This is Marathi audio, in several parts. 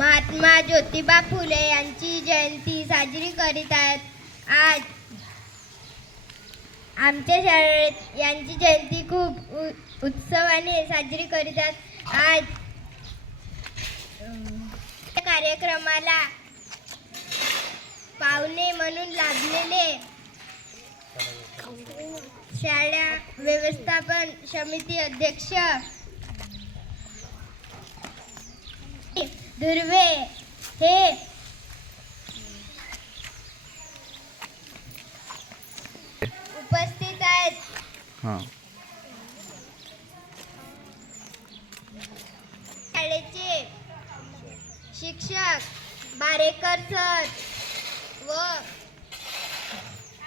महात्मा ज्योतिबा फुले यांची जयंती साजरी करीत आहेत. आज आमच्या शाळेत यांची जयंती खूप उ- उत्सवाने साजरी करीतात आज कार्यक्रमाला पाहुणे म्हणून लाभलेले शाळा व्यवस्थापन समिती अध्यक्ष दुर्वे हे. उपस्थित आहेत. हां. शाळेचे शिक्षक बारेकर सर व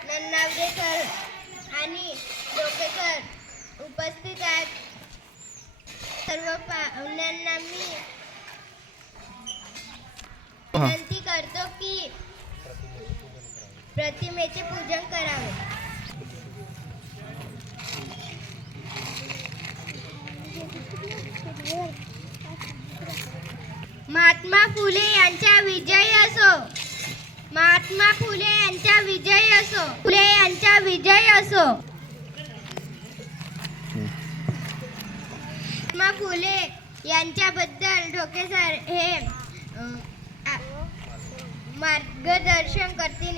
नन्नावरे सर आणि डोके सर उपस्थित आहेत. सर्व पाहुण्यांना मी प्रतिमेचे पूजन करावे. महात्मा फुले यांचा विजय असो. महात्मा फुले यांचा विजय असो. फुले यांचा विजय असो. महात्मा फुले यांच्याबद्दल ढोके सर हे मार्गदर्शन करतील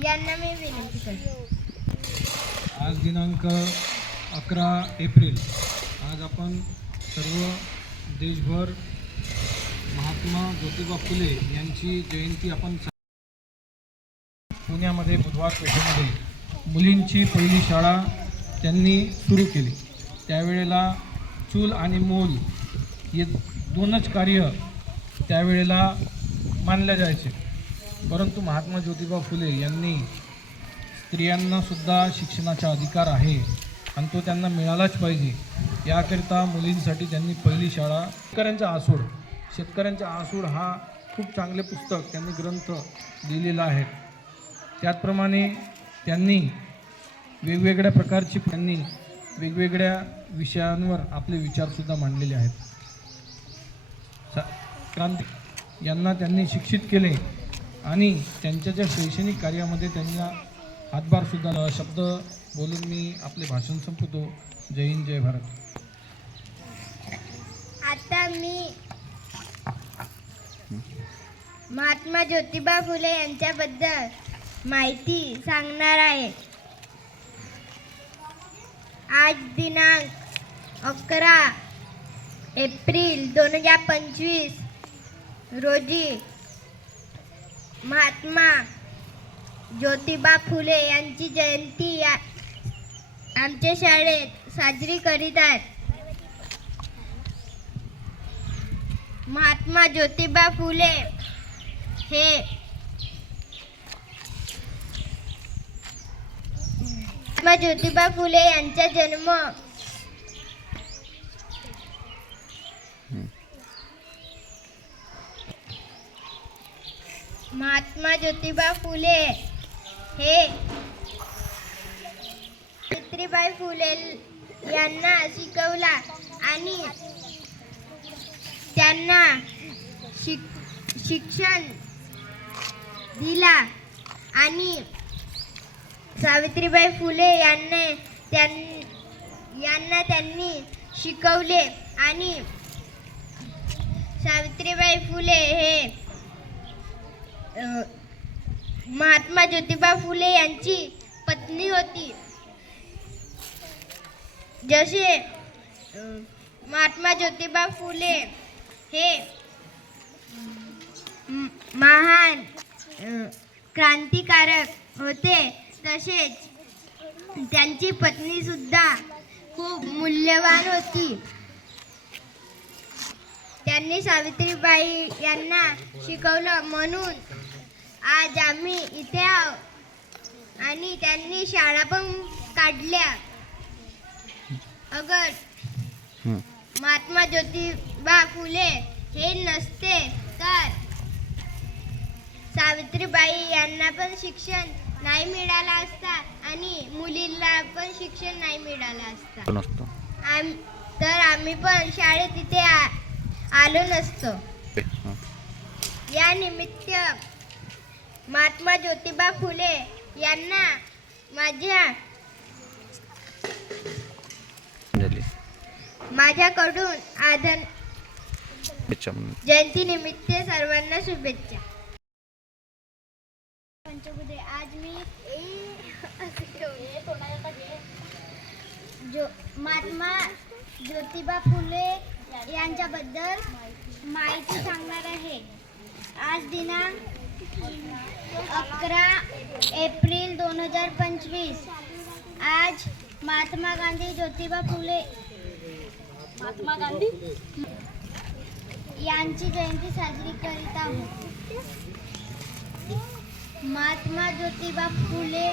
यांना मी विनंती करते. आज दिनांक अकरा एप्रिल. आज आपण सर्व देशभर महात्मा ज्योतिबा फुले यांची जयंती आपण पुण्यामध्ये बुधवार पेठेमध्ये. मुलींची पहिली शाळा त्यांनी सुरू केली. त्यावेळेला चूल आणि मोल हे दोनच कार्य त्यावेळेला मानले जायचे. परंतु महात्मा ज्योतिबा फुले यांनी स्त्रियांनासुद्धा शिक्षणाचा अधिकार आहे आणि तो त्यांना मिळालाच पाहिजे. याकरिता मुलींसाठी त्यांनी पहिली शाळा शेतकऱ्यांचा आसूड. शेतकऱ्यांचा आसूड हा खूप चांगले पुस्तक त्यांनी ग्रंथ लिहिलेला आहे. त्याचप्रमाणे त्यांनी वेगवेगळ्या प्रकारची त्यांनी वेगवेगळ्या विषयांवर आपले विचारसुद्धा मांडलेले आहेत. क्रांती यांना त्यांनी शिक्षित केले. आणि त्यांच्या ज्या शैक्षणिक कार्यामध्ये त्यांना हातभारसुद्धा शब्द बोलून मी आपले भाषण संपवतो. जय हिंद जय भारत. आता मी महात्मा ज्योतिबा फुले यांच्याबद्दल माहिती सांगणार आहे. आज दिनांक अकरा एप्रिल दोन हजार पंचवीस रोजी महात्मा ज्योतिबा फुले यांची जयंती या आमच्या शाळेत साजरी करीत आहेत. महात्मा ज्योतिबा फुले हे महात्मा ज्योतिबा फुले यांचा जन्म महात्मा ज्योतिबा फुले हे सावित्रीबाई फुले यांना शिकवला आणि त्यांना शिक शिक्षण दिला आणि सावित्रीबाई फुले यांनी त्यां यांना त्यांनी शिकवले आणि सावित्रीबाई फुले हे महात्मा ज्योतिबा फुले यांची पत्नी होती. जसे महात्मा ज्योतिबा फुले हे महान क्रांतिकारक होते तसेच त्यांची पत्नी सुद्धा खूप मूल्यवान होती. त्यांनी सावित्रीबाई यांना शिकवलं म्हणून आज आम्ही इथे आहोत आणि त्यांनी शाळा पण काढल्या. अगर. महात्मा ज्योतिबा फुले हे नसते तर सावित्रीबाई यांना पण शिक्षण नाही मिळालं असता आणि मुलींना पण शिक्षण नाही मिळालं असता. आम तर आम्ही पण शाळेत इथे आ- आलो नसतो. या निमित्त महात्मा ज्योतिबा फुले यांना माझ्या माझ्याकडून आदर. जयंतीनिमित्त सर्वांना शुभेच्छा. आज मी जो महात्मा ज्योतिबा फुले यांच्याबद्दल माहिती सांगणार आहे. आज दिनांक अकरा एप्रिल दोन हजार पंचवीस. आज महात्मा गांधी ज्योतिबा फुले महात्मा गांधी? यांची जयंती साजरी करीत आहोत. महात्मा ज्योतिबा फुले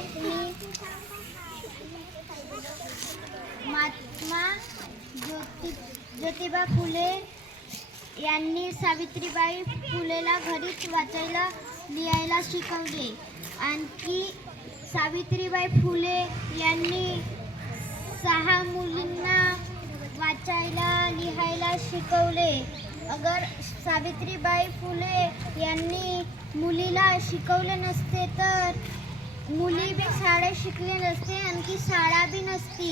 महात्मा ज्योति ज्योतिबा फुले यांनी सावित्रीबाई फुलेला घरीच वाचायला लिहायला शिकवले. आणखी सावित्रीबाई फुले यांनी सहा मुलींना वाचायला लिहायला शिकवले. अगर सावित्रीबाई फुले यांनी मुलीला शिकवले नसते तर मुली बी शाळेत शिकले नसते आणखी शाळा बी नसती.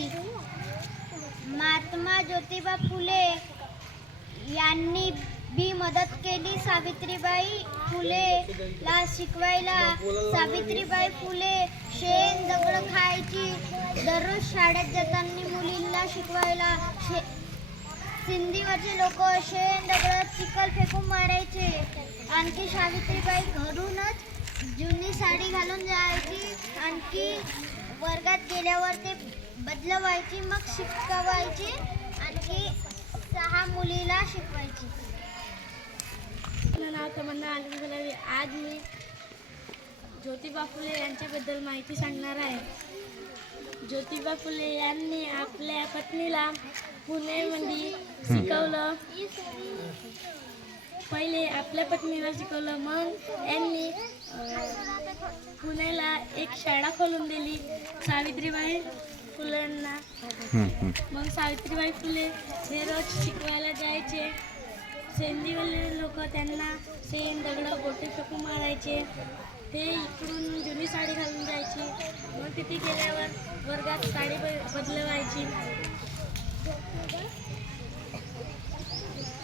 महात्मा ज्योतिबा फुले यांनी बी मदत केली. सावित्रीबाई फुलेला शिकवायला. सावित्रीबाई फुले शेण दगड खायची दररोज शाळेत जाताना मुलींना शिकवायला. शे सिंधीवरचे लोक शेण दगड चिखल फेकून मारायचे. आणखी सावित्रीबाई घरूनच जुनी साडी घालून जायची. आणखी वर्गात गेल्यावर ते बदलवायची मग शिकवायची. आणखी सहा मुलीला शिकवायची. नाव तमन्ना आनंद गुलाबी. आज मी ज्योतिबा फुले यांच्याबद्दल माहिती सांगणार आहे. ज्योतिबा फुले यांनी आपल्या पत्नीला पुणेमध्ये शिकवलं. पहिले आपल्या पत्नीला शिकवलं मग यांनी पुण्याला एक शाळा खोलून दिली. सावित्रीबाई फुलेंना. मग सावित्रीबाई फुले हे रोज शिकवायला जायचे. सेंदीवाले लोक त्यांना शेण दगडं गोटे फेकून मारायचे. ते इकडून जुनी साडी घालून जायची. मग तिथे गेल्यावर वर्गात साडी बदलवायची.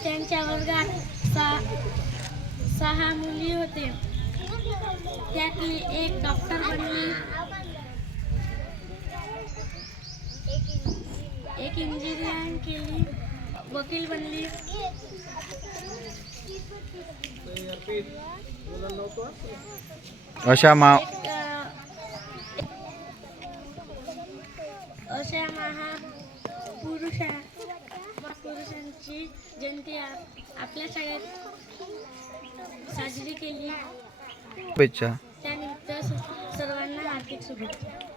त्यांच्या वर्गात सहा सहा मुली होते. त्यातली एक डॉक्टर बनली एक इंजिनिअरिंग केली वकील बनली. अशा मा अशा महापुरुषा पुरुषांची जयंती आप- आपल्या शाळेत साजरी केली. शुभेच्छा. त्यानिमित्त सर्वांना हार्दिक शुभेच्छा.